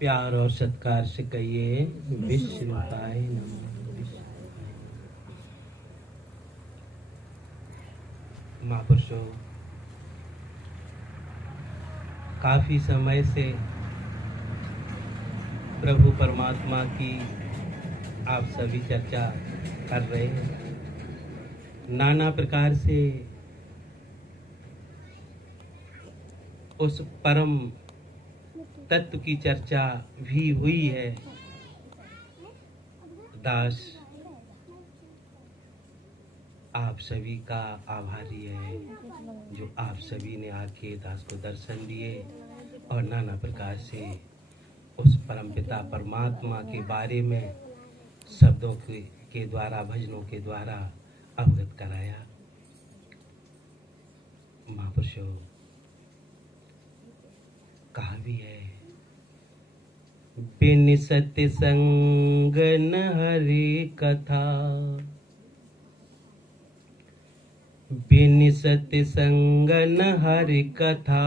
प्यार और सत्कार से कहिए विष्णुपाय नमः। महापुरुषों, काफी समय से प्रभु परमात्मा की आप सभी चर्चा कर रहे हैं। नाना प्रकार से उस परम तत्व की चर्चा भी हुई है। दास आप सभी का आभारी है जो आप सभी ने आके दास को दर्शन दिए और नाना प्रकार से उस परमपिता परमात्मा के बारे में शब्दों के द्वारा, भजनों के द्वारा अवगत कराया। महापुरुषों, कहा भी है, बिन सत्य संग न हरि कथा, बिन सत्य संग न हरि कथा,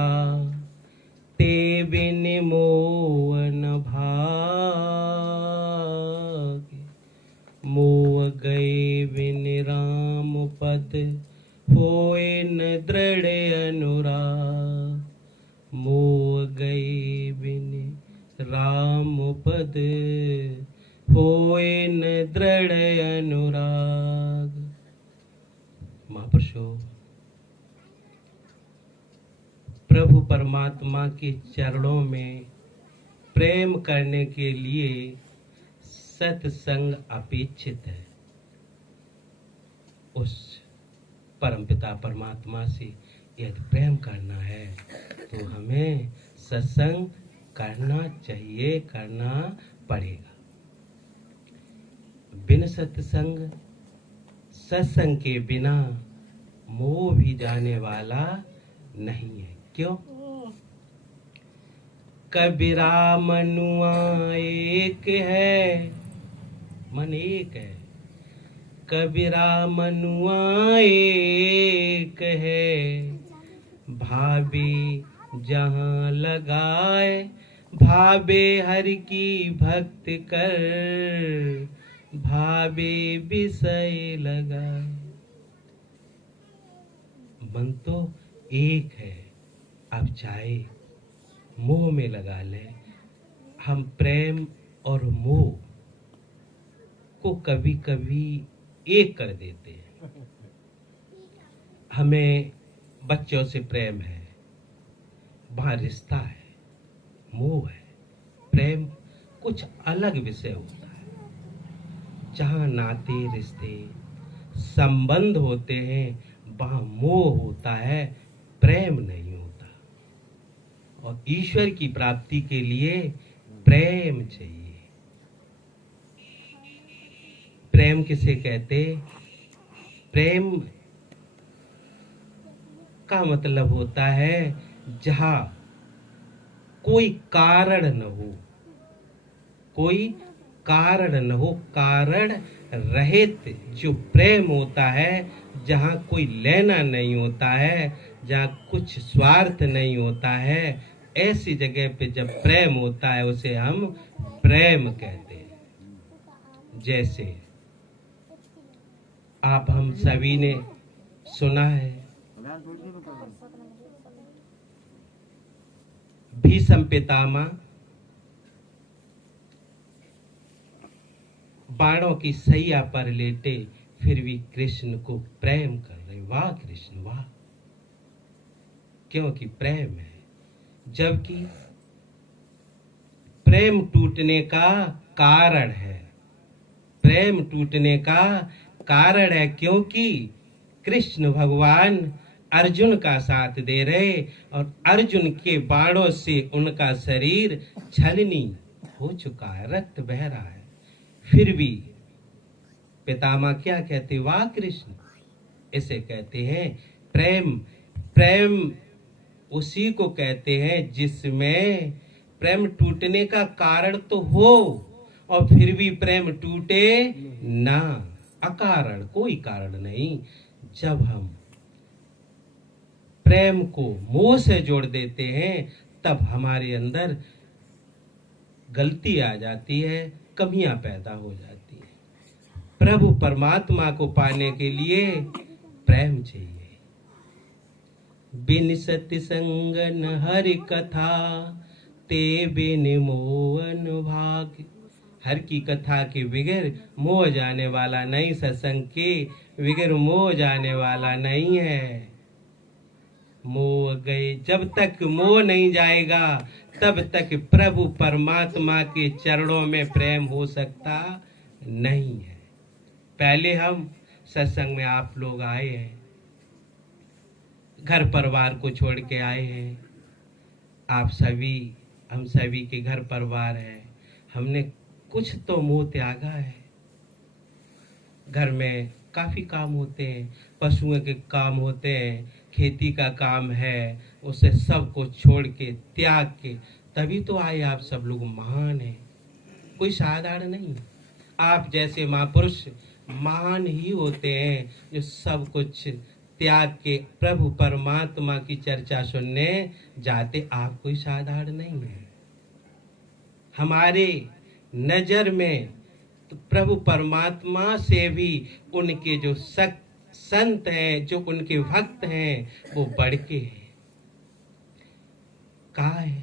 ते बिन मोह न भाग, मोह गए बिन राम पद, होए न दृढ़ अनुराग, मोह गए बिन राम पद, होए न दृढ़ अनुराग। महापुरुषों, प्रभु परमात्मा के चरणों में प्रेम करने के लिए सत्संग अपेक्षित है। उस परमपिता परमात्मा से यदि प्रेम करना है तो हमें सत्संग करना चाहिए, करना पड़ेगा। बिन सत्संग, सत्संग के बिना मोह भी जाने वाला नहीं है। क्यों? कबीरा मनुआ एक है, मन एक है। कबीरा मनुआ एक है, भावे जहाँ लगाए, भावे हरि की भक्त कर, भावे विषय लगाए। मन तो एक है, आप चाहे मोह में लगा लें। हम प्रेम और मोह को कभी कभी एक कर देते हैं। हमें बच्चों से प्रेम है, वहाँ रिश्ता है, मोह है। प्रेम कुछ अलग विषय होता है। जहाँ नाते रिश्ते संबंध होते हैं वहाँ मोह होता है, प्रेम नहीं होता। और ईश्वर की प्राप्ति के लिए प्रेम चाहिए। प्रेम किसे कहते? प्रेम का मतलब होता है जहाँ कोई कारण न हो, कोई कारण न हो, कारण रहित जो प्रेम होता है, जहाँ कोई लेना नहीं होता है, जहाँ कुछ स्वार्थ नहीं होता है, ऐसी जगह पे जब प्रेम होता है उसे हम प्रेम कहते हैं। जैसे आप हम सभी ने सुना है, भीष्म पितामह बाणों की सैया पर लेटे फिर भी कृष्ण को प्रेम कर रहे। वाह कृष्ण वाह! क्योंकि प्रेम है। जबकि प्रेम टूटने का कारण है, प्रेम टूटने का कारण है क्योंकि कृष्ण भगवान अर्जुन का साथ दे रहे और अर्जुन के बाणों से उनका शरीर छलनी हो चुका है, रक्त बह रहा है। फिर भी पितामह क्या कहते? वाह कृष्ण! इसे कहते हैं प्रेम। प्रेम उसी को कहते हैं जिसमें प्रेम टूटने का कारण तो हो और फिर भी प्रेम टूटे ना, अकारण, कोई कारण नहीं। जब हम प्रेम को मोह से जोड़ देते हैं तब हमारे अंदर गलती आ जाती है, कमियां पैदा हो जाती है। प्रभु परमात्मा को पाने के लिए प्रेम चाहिए। बिन सति संगन हरि कथा, ते बिन मोहन भाग। हर की कथा के बगैर मोह जाने वाला नहीं, सत्संग के बगैर मोह जाने वाला नहीं है। मोह गए, जब तक मोह नहीं जाएगा तब तक प्रभु परमात्मा के चरणों में प्रेम हो सकता नहीं है। पहले हम सत्संग में आप लोग आए हैं, घर परिवार को छोड़ के आए हैं। आप सभी, हम सभी के घर परिवार है। हमने कुछ तो मोह त्यागा है। घर में काफी काम होते हैं, पशुओं के काम होते हैं, खेती का काम है, उसे सब को छोड़ के त्याग के तभी तो आए। आप सब लोग महान हैं, कोई साधारण नहीं। आप जैसे महापुरुष महान ही होते हैं जो सब कुछ त्याग के प्रभु परमात्मा की चर्चा सुनने जाते। आप कोई साधारण नहीं है। हमारे नजर में तो प्रभु परमात्मा से भी उनके जो संत हैं, जो उनके भक्त हैं, वो बढ़ के हैं। कहा है,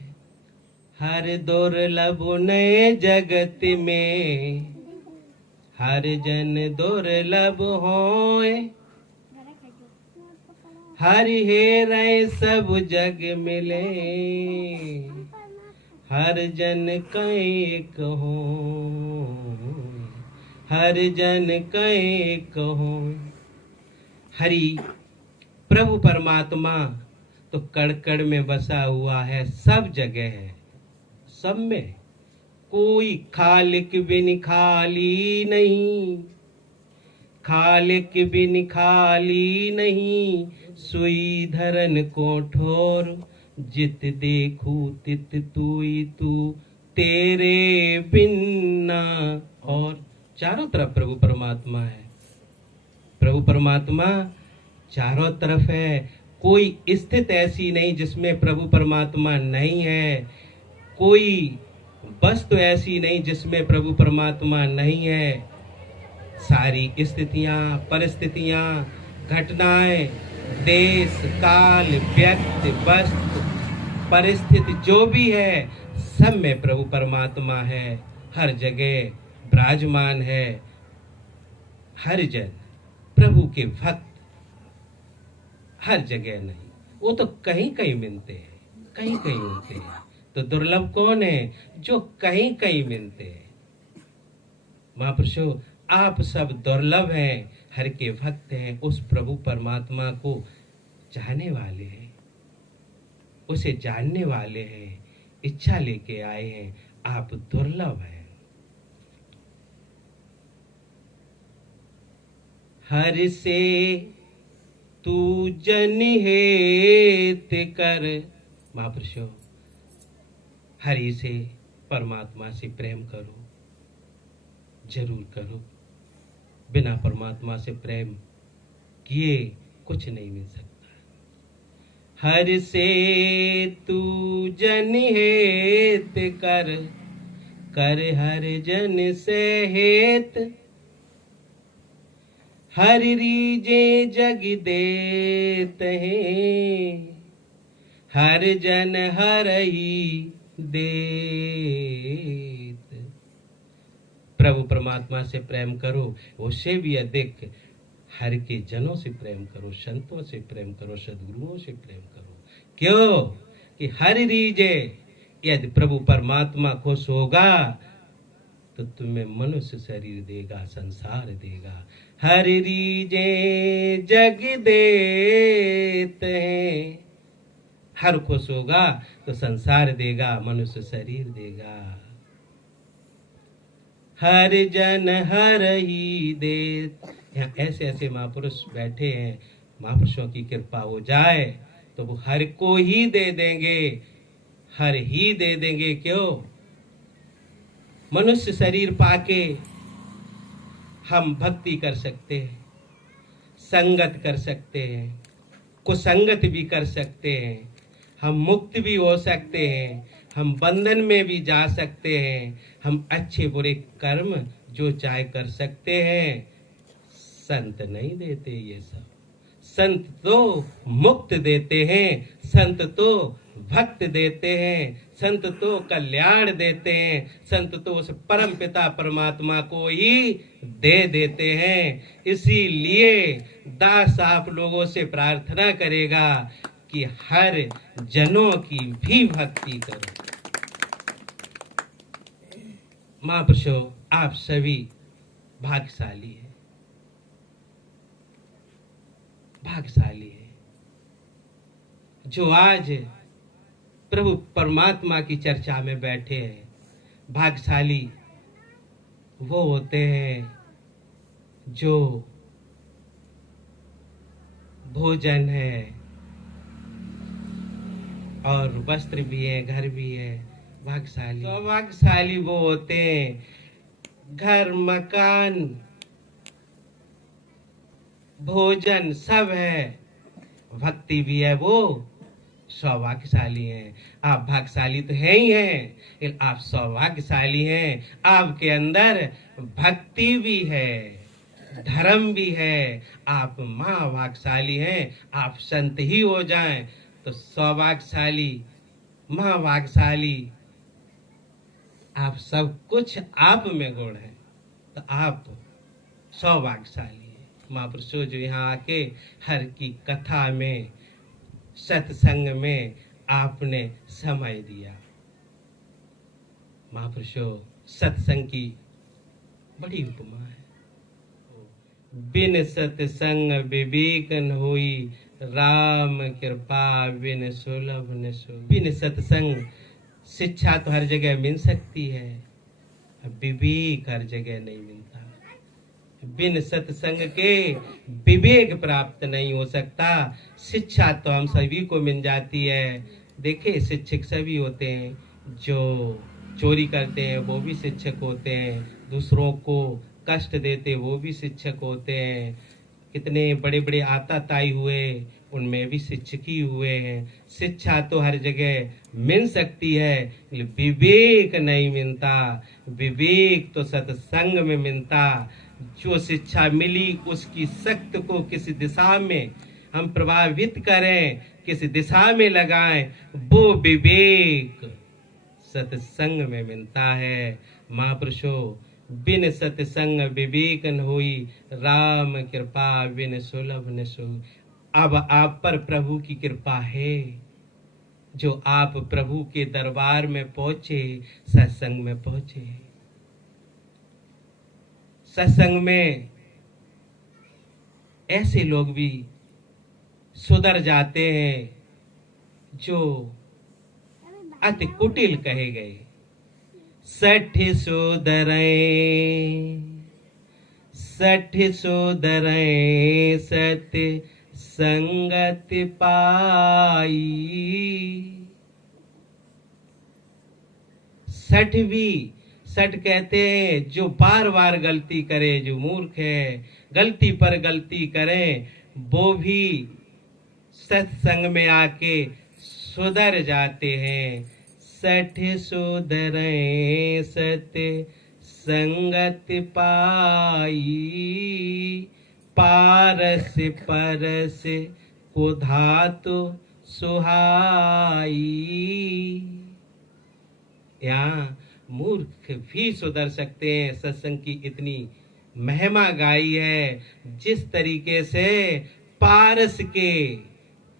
हर दुर्लभ नए जगत में, हर जन दुर्लभ होए। हरि हेरै सब जग मिले, हर जन कहीं कहो, हर जन कहीं कहो। हरि प्रभु परमात्मा तो कड़ कड़ में बसा हुआ है, सब जगह है, सब में। कोई खालिक बिन खाली नहीं, खालिक बिन खाली नहीं। सुई धरन को ठोर, जित देखू तित तूई तू, तेरे बिना। और चारों तरफ प्रभु परमात्मा है। प्रभु परमात्मा चारों तरफ है। कोई स्थिति ऐसी नहीं जिसमें प्रभु परमात्मा नहीं है। कोई वस्तु ऐसी नहीं जिसमें प्रभु परमात्मा नहीं है। सारी स्थितियां, परिस्थितियां, घटनाएं, देश काल, व्यक्ति, वस्तु, परिस्थिति जो भी है, सब में प्रभु परमात्मा है। हर जगह विराजमान है। हर जन प्रभु के भक्त, हर जगह नहीं, वो तो कहीं कहीं मिलते हैं, कहीं कहीं होते हैं। तो दुर्लभ कौन है? जो कहीं कहीं मिलते हैं। महापुरुषों, आप सब दुर्लभ हैं, हर के भक्त हैं, उस प्रभु परमात्मा को चाहने वाले हैं, उसे जानने वाले हैं, इच्छा लेके आए हैं। आप दुर्लभ हैं। हर से तू जन हेत कर। महापुरुषों, हरि से, परमात्मा से प्रेम करो, जरूर करो। बिना परमात्मा से प्रेम किए कुछ नहीं मिल सकता। हर से तू जन हेत कर, कर हर जन से हेत। हर रीजे जग देत हैं, हर जन हर ही देत। प्रभु परमात्मा से प्रेम करो, उससे भी अधिक हर के जनों से प्रेम करो, संतों से प्रेम करो, सदगुरुओं से प्रेम करो। क्यों? कि हर रीजे, यदि प्रभु परमात्मा खुश होगा तो तुम्हें मनुष्य शरीर देगा, संसार देगा। हर रीजे जग देत हैं, हर खुश होगा तो संसार देगा, मनुष्य शरीर देगा। हर जन हर ही देत। यहाँ ऐसे ऐसे महापुरुष बैठे हैं, महापुरुषों की कृपा हो जाए तो वो हर को ही दे देंगे, हर ही दे देंगे। क्यों? मनुष्य शरीर पाके हम भक्ति कर सकते हैं, संगत कर सकते हैं, कुसंगत भी कर सकते हैं, हम मुक्त भी हो सकते हैं, हम बंधन में भी जा सकते हैं, हम अच्छे बुरे कर्म जो चाहे कर सकते हैं। संत नहीं देते ये सब। संत तो मुक्त देते हैं, संत तो भक्त देते हैं, संत तो कल्याण देते हैं, संत तो उस परम पिता परमात्मा को ही दे देते हैं। इसीलिए दास आप लोगों से प्रार्थना करेगा कि हर जनों की भी भक्ति करो। महापुरुषों, आप सभी भाग्यशाली हैं, भाग्यशाली है जो आज प्रभु परमात्मा की चर्चा में बैठे हैं। भाग्यशाली वो होते हैं जो भोजन है और वस्त्र भी है, घर भी है। भाग्यशाली सौभाग्यशाली वो होते हैं घर मकान भोजन सब है, भक्ति भी है, वो सौभाग्यशाली हैं। आप भाग्यशाली तो है ही हैं, लेकिन आप सौभाग्यशाली हैं। आपके अंदर भक्ति भी है, धर्म भी है, आप महाभाग्यशाली हैं। आप संत ही हो जाएं तो सौभाग्यशाली, महाभाग्यशाली। आप सब कुछ आप में गुण है तो आप सौभाग्यशाली हैं। महापुरुषों, जो यहाँ आके हर की कथा में, सत्संग में आपने समय दिया। महापुरुषों, सत्संग की बड़ी उपमा है। बिन सत्संग विवेक न होई, राम कृपा बिन सुलभ न सोई। बिन सत्संग शिक्षा तो हर जगह मिल सकती है, विवेक हर जगह नहीं मिलता। बिन सत्संग के विवेक प्राप्त नहीं हो सकता। शिक्षा तो हम सभी को मिल जाती है। देखिए, शिक्षक सभी होते हैं, जो चोरी करते हैं वो भी शिक्षक होते हैं, दूसरों को कष्ट देते वो भी शिक्षक होते हैं। कितने बड़े बड़े आताताई हुए, उनमें भी शिक्षक ही हुए हैं। शिक्षा तो हर जगह मिल सकती है, विवेक नहीं मिलता। विवेक तो सत्संग में मिलता। जो शिक्षा मिली उसकी शक्ति को किसी दिशा में हम प्रभावित करें, किसी दिशा में लगाएं, वो विवेक सत्संग में मिलता है। महापुरुषों, बिन सत्संग विवेक न होई, राम कृपा बिन सुलभ न सोई। अब आप पर प्रभु की कृपा है, जो आप प्रभु के दरबार में पहुंचे, सत्संग में पहुंचे। सत्संग में ऐसे लोग भी सुधर जाते हैं जो अति कुटिल कहे गए। सठ सुधरे, सठ सुधरे, सत संगत पाई। सठ भी, सठ कहते हैं जो बार बार गलती करे, जो मूर्ख है, गलती पर गलती करे, वो भी सत्संग में आके सुधर जाते हैं। सठ सुधरे, सत संगत पाई, पारस परस को धातु सुहाई। यहाँ मूर्ख भी सुधर सकते हैं। सत्संग की इतनी महिमा गाई है। जिस तरीके से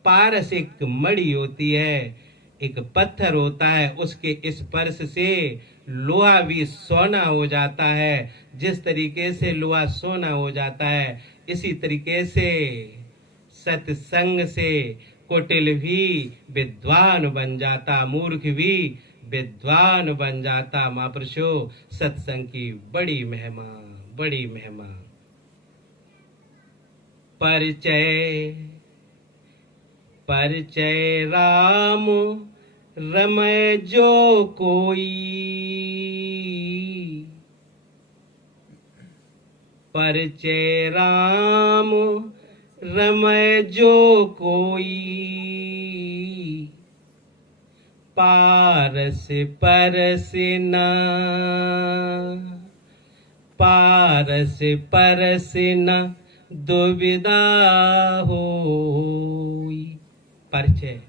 पारस एक मणि होती है, एक पत्थर होता है, उसके स्पर्श से लोहा भी सोना हो जाता है। जिस तरीके से लोहा सोना हो जाता है, इसी तरीके से सत्संग से कुटिल भी विद्वान बन जाता, मूर्ख भी विद्वान बन जाता। महापुरुषों, सत्संग की बड़ी महिमा, बड़ी महिमा। परिचय, परिचय राम रमय जो कोई, परिचय राम रमय जो कोई, पारस परस न, पारस परस न दुविधा होई। परिचय,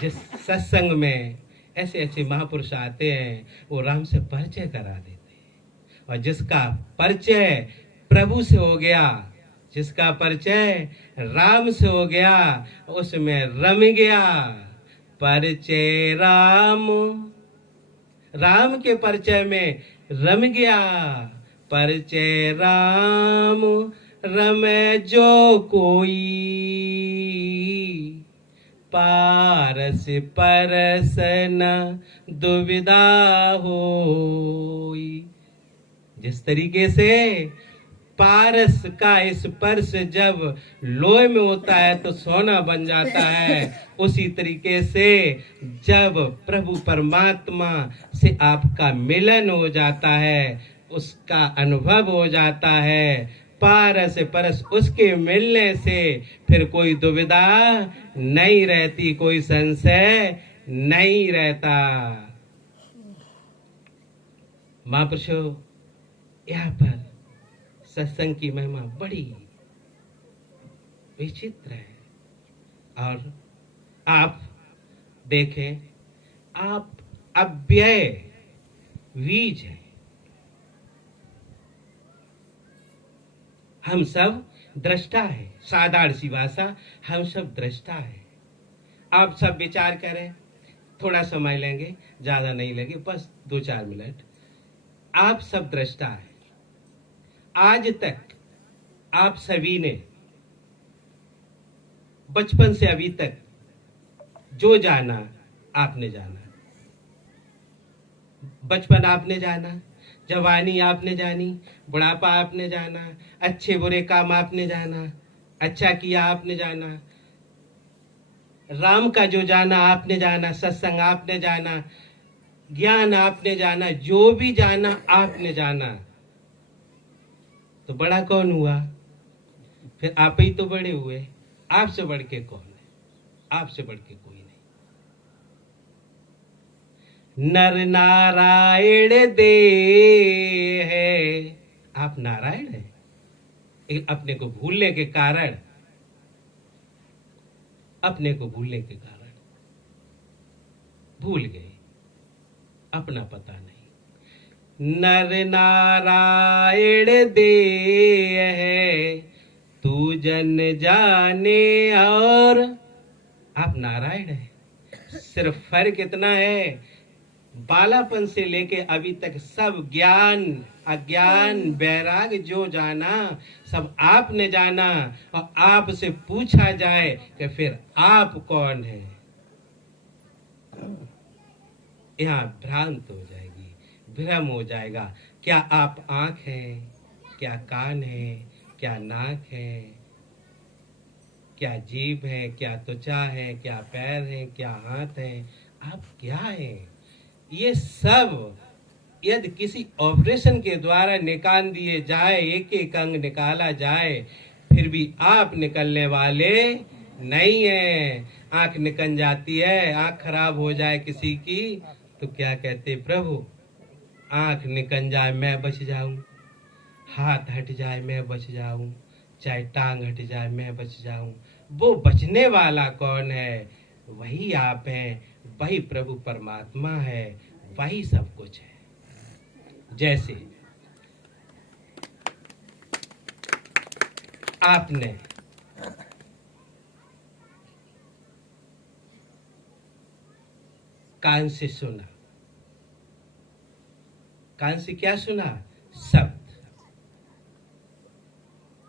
जिस सत्संग में ऐसे ऐसे महापुरुष आते हैं वो राम से परिचय करा देते हैं, और जिसका परिचय प्रभु से हो गया, जिसका परिचय राम से हो गया, उसमें रम गया। परिचय राम, राम के परिचय में रम गया। परिचय राम रमे जो कोई, पारस परस न दुविधा होई। जिस तरीके से पारस का स्पर्श जब लोहे में होता है तो सोना बन जाता है, उसी तरीके से जब प्रभु परमात्मा से आपका मिलन हो जाता है, उसका अनुभव हो जाता है, पारस परस उसके मिलने से फिर कोई दुविधा नहीं रहती, कोई संशय नहीं रहता। महापुरुषों, यहाँ पर सत्संग की महिमा बड़ी विचित्र है। और आप देखें, आप अव्यय बीज है। हम सब दृष्टा है, साधारण सी भाषा, हम सब दृष्टा है। आप सब विचार करें, थोड़ा समय लेंगे, ज्यादा नहीं लेंगे, बस 2-4 मिनट। आप सब दृष्टा है। आज तक आप सभी ने बचपन से अभी तक जो जाना आपने जाना। बचपन आपने जाना, जवानी आपने जानी, बुढ़ापा आपने जाना, अच्छे बुरे काम आपने जाना, अच्छा किया आपने जाना, राम का जो जाना आपने जाना, सत्संग आपने जाना, ज्ञान आपने जाना, जो भी जाना आपने जाना। तो बड़ा कौन हुआ? फिर आप ही तो बड़े हुए। आपसे बढ़ के कौन है? आपसे बढ़ के कोई नहीं। नर नारायण दे है, आप नारायण हैं। अपने को भूलने के कारण, अपने को भूलने के कारण भूल गए, अपना पता नहीं। नर नारायण दे है, तू जन जाने, और आप नारायण हैं। सिर्फ फर्क इतना है, बालापन से लेके अभी तक सब ज्ञान अज्ञान वैराग जो जाना सब आपने जाना। और आपसे पूछा जाए कि फिर आप कौन है, यहाँ भ्रांत हो जाएगी, भ्रम हो जाएगा। क्या आप आंख हैं? क्या कान है? क्या नाक है? क्या जीभ है? क्या त्वचा है? क्या पैर है? क्या हाथ है? आप क्या हैं? ये सब यदि किसी ऑपरेशन के द्वारा निकाल दिए जाए, एक एक अंग निकाला जाए, फिर भी आप निकलने वाले नहीं है। आंख निकल जाती है, आंख खराब हो जाए किसी की तो क्या कहते, प्रभु आंख निकल जाए मैं बच जाऊं, हाथ हट जाए मैं बच जाऊं, चाहे टांग हट जाए मैं बच जाऊं। वो बचने वाला कौन है? वही आप हैं, वही प्रभु परमात्मा है, वही सब कुछ है। जैसे आपने कान से सुना, कान से क्या सुना? शब्द।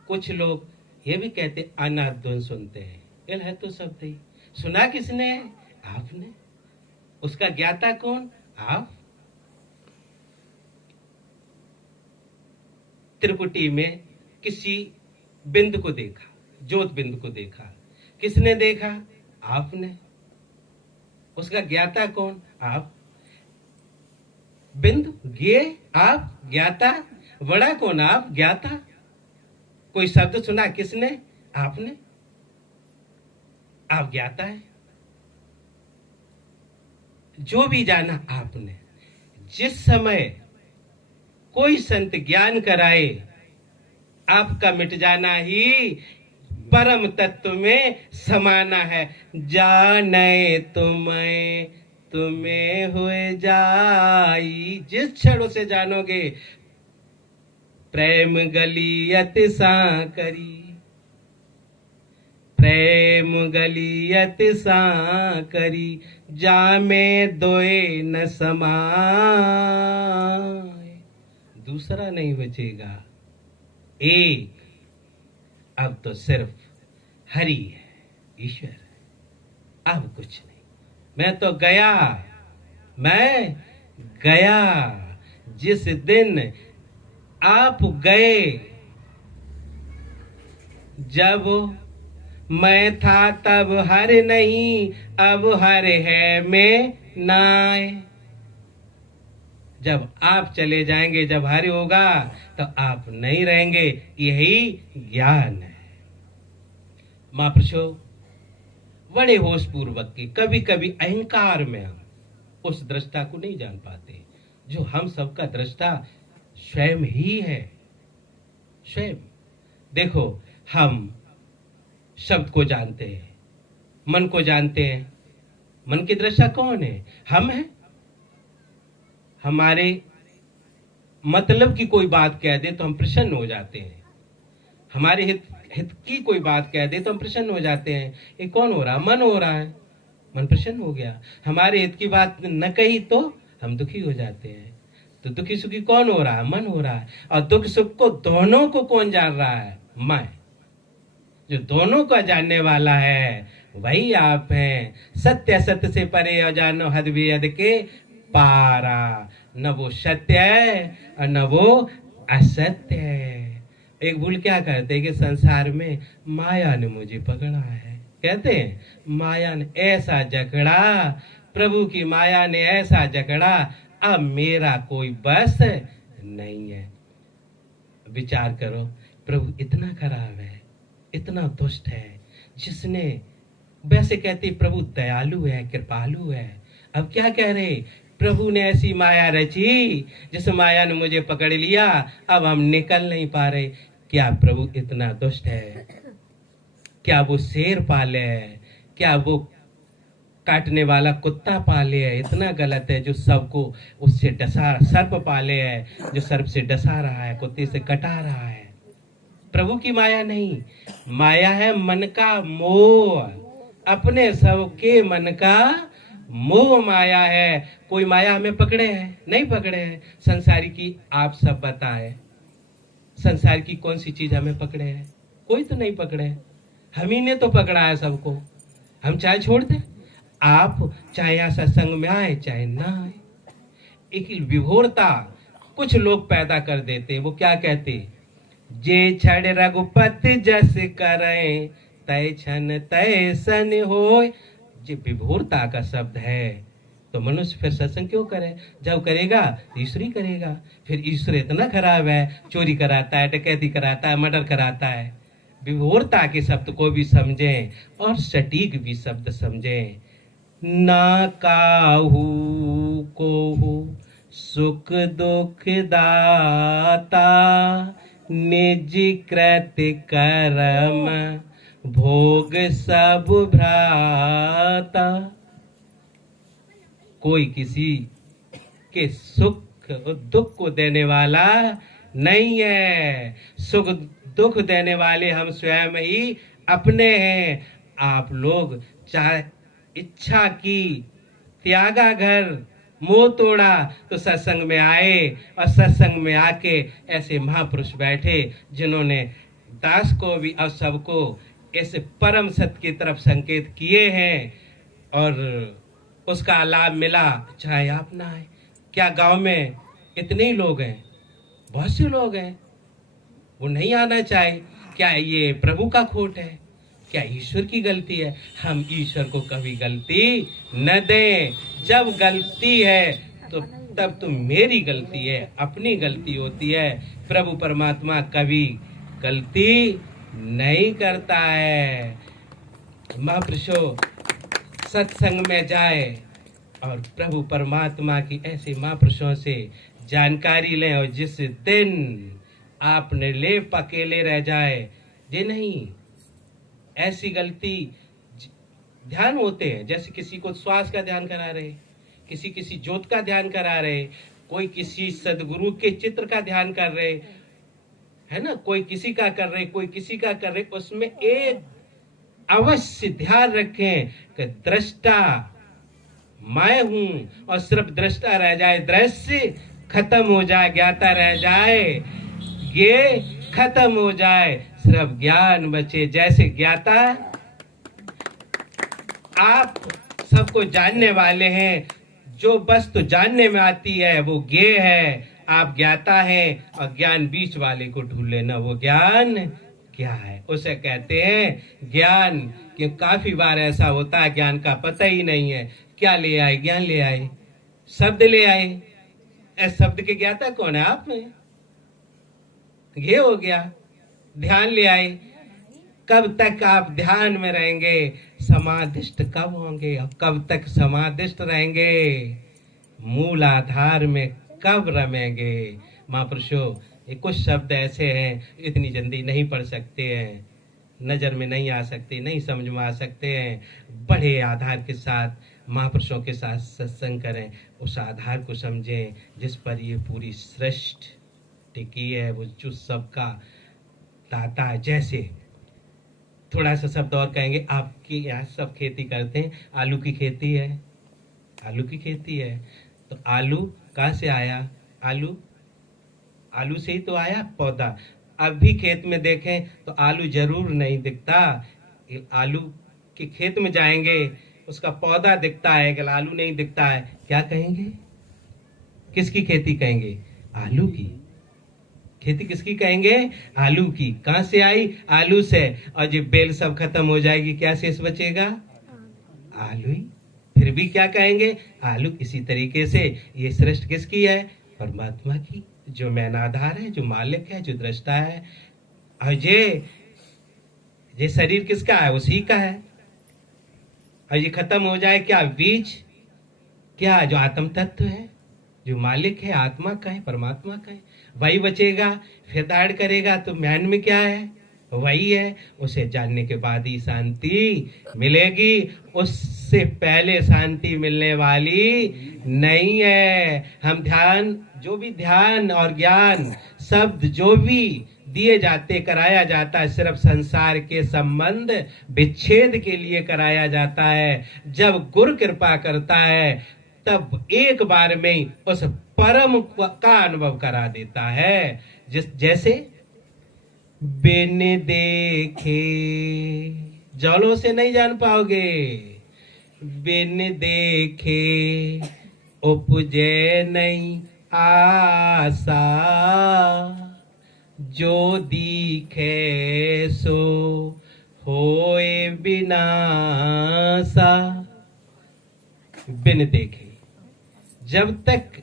कुछ लोग ये भी कहते अनाध्वन सुनते हैं, ये है तो शब्द ही। सुना किसने? आपने। उसका ज्ञाता कौन? आप। त्रिपुटी में किसी बिंदु को देखा, ज्योत बिंदु को देखा, किसने देखा? आपने। उसका ज्ञाता कौन? आप। बिंदु ज्ञे आप, ज्ञाता बड़ा कौन? आप, ज्ञाता। कोई शब्द सुना किसने? आपने। आप ज्ञाता है। जो भी जाना आपने, जिस समय कोई संत ज्ञान कराए, आपका मिट जाना ही परम तत्व में समाना है। जाने तुम्हें हुए जाई, जिस क्षण से जानोगे प्रेम गलियत सांकरी, प्रेम गलियत सांकरी, जामे दोए न समाए। दूसरा नहीं बचेगा, एक। अब तो सिर्फ हरि है, ईश्वर है, अब कुछ नहीं। मैं तो गया, मैं गया। जिस दिन आप गए, जब मैं था तब हर नहीं, अब हर है में नाय। जब आप चले जाएंगे, जब हरि होगा, तो आप नहीं रहेंगे। यही ज्ञान है। महापुरुषों, बड़े होश पूर्वक के कभी कभी अहंकार में हम उस दृष्टा को नहीं जान पाते, जो हम सबका दृष्टा स्वयं ही है। स्वयं देखो, हम शब्द को जानते हैं, मन को जानते हैं। मन की दृष्टा कौन है? हम हैं। हमारे मतलब की कोई बात कह दे तो हम प्रसन्न हो जाते हैं। हमारे हित की कोई बात कह दे तो हम प्रसन्न हो जाते हैं। ये कौन हो रहा? मन हो रहा है। मन प्रसन्न हो गया। हमारे हित की बात न कही तो हम दुखी हो जाते हैं। तो दुखी सुखी कौन हो रहा है? मन हो रहा है। और दुख सुख को दोनों को कौन जान रहा है? मैं। जो दोनों का जानने वाला है वही आप हैं। सत्य सत्य से परे अजानो हद बेहद के पारा। न वो सत्य है और न वो असत्य है। एक भूल क्या करते हैं कि संसार में माया ने मुझे पकड़ा है। कहते हैं माया ने ऐसा जकड़ा, प्रभु की माया ने ऐसा जकड़ा, अब मेरा कोई बस नहीं है। विचार करो, प्रभु इतना खराब है, इतना दुष्ट है, जिसने, वैसे कहते प्रभु दयालु है, कृपालु है। अब क्या कह रहे? प्रभु ने ऐसी माया रची, जिस माया ने मुझे पकड़ लिया, अब हम निकल नहीं पा रहे। क्या प्रभु इतना दुष्ट है? क्या वो शेर पाले है? क्या वो काटने वाला कुत्ता पाले है? इतना गलत है। जो सबको उससे डसा, सर्प पाले है, जो सर्प से डसा रहा है, कुत्ते से कटा रहा है। प्रभु की माया नहीं, माया है मन का मोह। अपने सबके मन का मोह माया है। कोई माया हमें पकड़े है? नहीं पकड़े हैं। संसारी की आप सब बताएं, संसार की कौन सी चीज हमें पकड़े है? कोई तो नहीं पकड़े। हम ही ने तो पकड़ा है सबको। हम चाहे छोड़ दें, आप चाहे यहाँ सत्संग में आए चाहे ना आए। एक विभोरता कुछ लोग पैदा कर देते। वो क्या कहते? जे छड़ रघुपति जस करें, तय छन तय सन होय। जे विभोरता का शब्द है, तो मनुष्य फिर सत्संग क्यों करे? जब करेगा ईश्वर ही करेगा। फिर ईश्वर इतना खराब है, चोरी कराता है, डकैती कराता है, मर्डर कराता है। विभोरता के शब्द को भी समझें और सटीक भी शब्द समझें। ना काहू को सुख दुख दाता, निज कृत कर्म भोग सब भ्राता। कोई किसी के सुख और दुख को देने वाला नहीं है। सुख दुख देने वाले हम स्वयं ही अपने हैं। आप लोग चाहे इच्छा की, त्यागा घर, मोह तोड़ा, तो सत्संग में आए और सत्संग में आके ऐसे महापुरुष बैठे जिन्होंने दास को भी और सबको इस परम सत्य की तरफ संकेत किए हैं और उसका लाभ मिला। चाहे आप ना आए। क्या गांव में इतने ही लोग हैं? बहुत से लोग हैं, वो नहीं आना चाहे। क्या ये प्रभु का खोट है? क्या ईश्वर की गलती है? हम ईश्वर को कभी गलती न दें। जब गलती है तब तो मेरी गलती है, अपनी गलती होती है। प्रभु परमात्मा कभी गलती नहीं करता है। महापुरुषों, सत्संग में जाए, और प्रभु परमात्मा की ऐसे महापुरुषों से जानकारी लें। और जिस दिन आप निर्लेप अकेले रह जाए, ये नहीं, ऐसी गलती ध्यान होते हैं, जैसे किसी को श्वास का ध्यान करा रहे, किसी ज्योत का ध्यान करा रहे, कोई किसी सदगुरु के चित्र का ध्यान कर रहे, है ना, कोई किसी का कर रहे, कोई किसी का कर रहे। उसमें एक अवश्य ध्यान रखें कि दृष्टा मैं हूं, और सिर्फ दृष्टा रह जाए, दृश्य खत्म हो जाए, ज्ञाता रह जाए, ये खत्म हो जाए, सिर्फ ज्ञान बचे। जैसे ज्ञाता आप सबको जानने वाले हैं, जो वस्तु जानने में आती है वो ज्ञेय है, आप ज्ञाता हैं, और ज्ञान बीच वाले को ढूंढ लेना, वो ज्ञान क्या है, उसे कहते हैं ज्ञान। कि काफी बार ऐसा होता है ज्ञान का पता ही नहीं है, क्या ले आए, ज्ञान ले आए, शब्द ले आए, ऐसे शब्द के ज्ञाता कौन है, आप में, ये हो गया। ध्यान ले आए, कब तक आप ध्यान में रहेंगे, समाधिष्ट कब होंगे, और कब तक समाधिष्ट रहेंगे, मूल आधार में कब रमेंगे। महापुरुषों, ये कुछ शब्द ऐसे हैं इतनी जल्दी नहीं पढ़ सकते हैं, नजर में नहीं आ सकते, नहीं समझ में आ सकते हैं। बड़े आधार के साथ महापुरुषों के साथ सत्संग करें, उस आधार को समझें जिस पर ये पूरी सृष्टि टिकी है, वो जो सबका दाता है। जैसे थोड़ा सा शब्द और कहेंगे, आपके यहाँ सब खेती करते हैं, आलू की खेती है, आलू की खेती है, तो आलू कहाँ से आया, आलू से ही तो आया पौधा। अब भी खेत में देखें तो आलू जरूर नहीं दिखता, आलू के खेत में जाएंगे उसका पौधा दिखता है, अगर आलू नहीं दिखता है, क्या कहेंगे, किसकी खेती कहेंगे, आलू की खेती किसकी कहेंगे, आलू की। कहां से आई, आलू से, और जब बेल सब खत्म हो जाएगी क्या शेष बचेगा, आलू ही, फिर भी क्या कहेंगे, आलू। इसी तरीके से ये सृष्टि किसकी है, परमात्मा की, जो मैन आधार है, जो मालिक है, जो दृष्टा है। और ये शरीर किसका है, उसी का है। और ये खत्म हो जाए क्या, बीज क्या, जो आत्म तत्व है, जो मालिक है, आत्मा का है, परमात्मा का है, वही बचेगा। फिर दाड़ करेगा तो मैन में क्या है, वही है। उसे जानने के बाद ही शांति मिलेगी, उससे पहले शांति मिलने वाली नहीं है। हम ध्यान, जो भी ध्यान और ज्ञान शब्द जो भी दिए जाते, कराया जाता है, सिर्फ संसार के संबंध विच्छेद के लिए कराया जाता है। जब गुरु कृपा करता है तब एक बार में ही उस परम का अनुभव करा देता है। जैसे बिन देखे, जौलों से नहीं जान पाओगे, बिन देखे उपजे नहीं आशा, जो दिखे सो होए विनाशा। बिन देखे, जब तक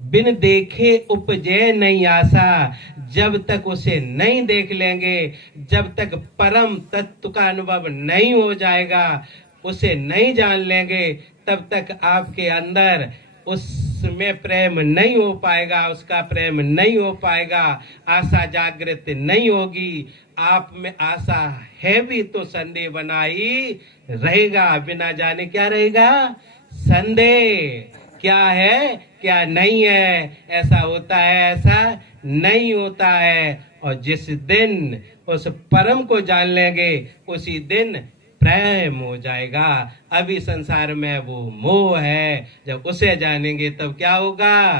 बिन देखे उपजे नहीं आशा, जब तक उसे नहीं देख लेंगे, जब तक परम तत्व का अनुभव नहीं हो जाएगा, उसे नहीं जान लेंगे, तब तक आपके अंदर उसमें प्रेम नहीं हो पाएगा, उसका प्रेम नहीं हो पाएगा, आशा जागृत नहीं होगी। आप में आशा है भी तो संदेह बना ही रहेगा, बिना जाने क्या रहेगा, संदेह। क्या है क्या नहीं है, ऐसा होता है ऐसा नहीं होता है। और जिस दिन उस परम को जान लेंगे, उसी दिन प्रेम हो जाएगा। अभी संसार में वो मोह है, जब उसे जानेंगे तब क्या होगा,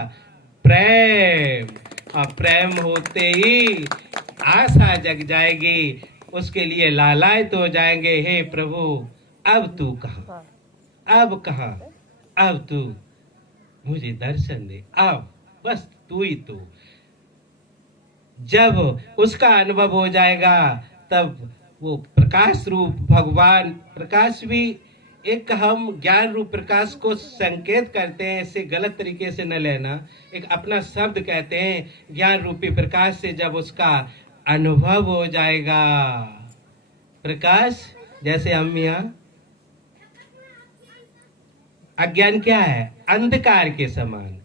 प्रेम। और प्रेम होते ही आशा जग जाएगी, उसके लिए लालायित हो जाएंगे, हे प्रभु अब तू कहाँ, अब कहाँ, अब तू मुझे दर्शन दे, अब बस तू ही तू। जब उसका अनुभव हो जाएगा तब वो प्रकाश रूप भगवान, प्रकाश भी एक हम ज्ञान रूप प्रकाश को संकेत करते हैं, इसे गलत तरीके से न लेना, एक अपना शब्द कहते हैं ज्ञान रूपी प्रकाश से जब उसका अनुभव हो जाएगा, प्रकाश जैसे हम यहाँ अज्ञान क्या है? अंधकार के समान।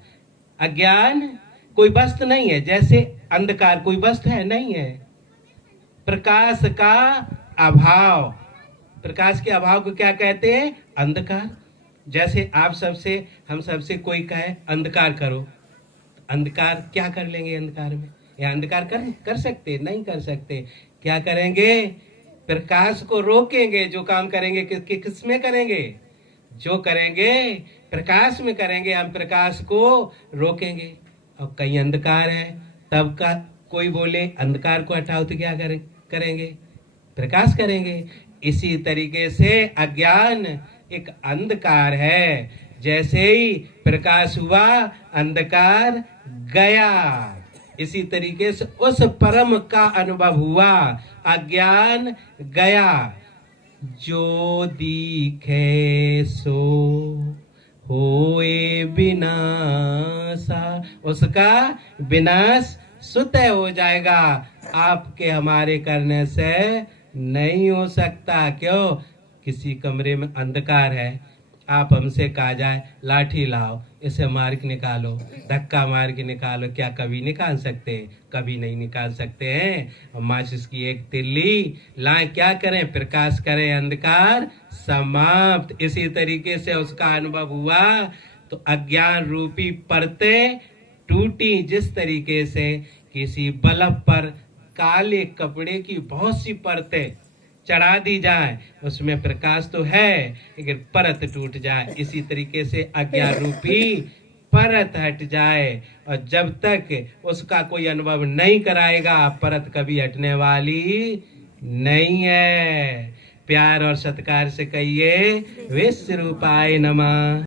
अज्ञान कोई वस्तु नहीं है, जैसे अंधकार कोई वस्तु है नहीं है। प्रकाश का अभाव, प्रकाश के अभाव को क्या कहते हैं? अंधकार। जैसे आप सबसे, हम सबसे कोई कहे अंधकार करो, अंधकार क्या कर लेंगे? अंधकार में या अंधकार कर सकते? नहीं कर सकते। क्या करेंगे? प्रकाश को रोकेंगे। जो काम करेंगे किस में करेंगे? जो करेंगे प्रकाश में करेंगे। हम प्रकाश को रोकेंगे। और कहीं अंधकार है, तब का कोई बोले अंधकार को हटाओ, तो क्या करेंगे? प्रकाश करेंगे। इसी तरीके से अज्ञान एक अंधकार है। जैसे ही प्रकाश हुआ, अंधकार गया। इसी तरीके से उस परम का अनुभव हुआ, अज्ञान गया। जो दिखे सो होए विनाशा, उसका विनाश स्वतः हो जाएगा। आपके हमारे करने से नहीं हो सकता। क्यों? किसी कमरे में अंधकार है, आप हमसे कहा जाए लाठी लाओ, इसे मार के निकालो, धक्का मार के निकालो, क्या कभी निकाल सकते? कभी नहीं निकाल सकते हैं। माचिस की एक तिल्ली लाए, क्या करें? प्रकाश करें, अंधकार समाप्त। इसी तरीके से उसका अनुभव हुआ। तो अज्ञान रूपी परतें टूटी। जिस तरीके से किसी बल्ब पर काले कपड़े की बहुत सी परतें चढ़ा दी जाए, उसमें प्रकाश तो है लेकिन परत टूट जाए, इसी तरीके से अज्ञान रूपी परत हट जाए। और जब तक उसका कोई अनुभव नहीं कराएगा, परत कभी हटने वाली नहीं है। प्यार और सत्कार से कहिए विश्व रूपाय नमः।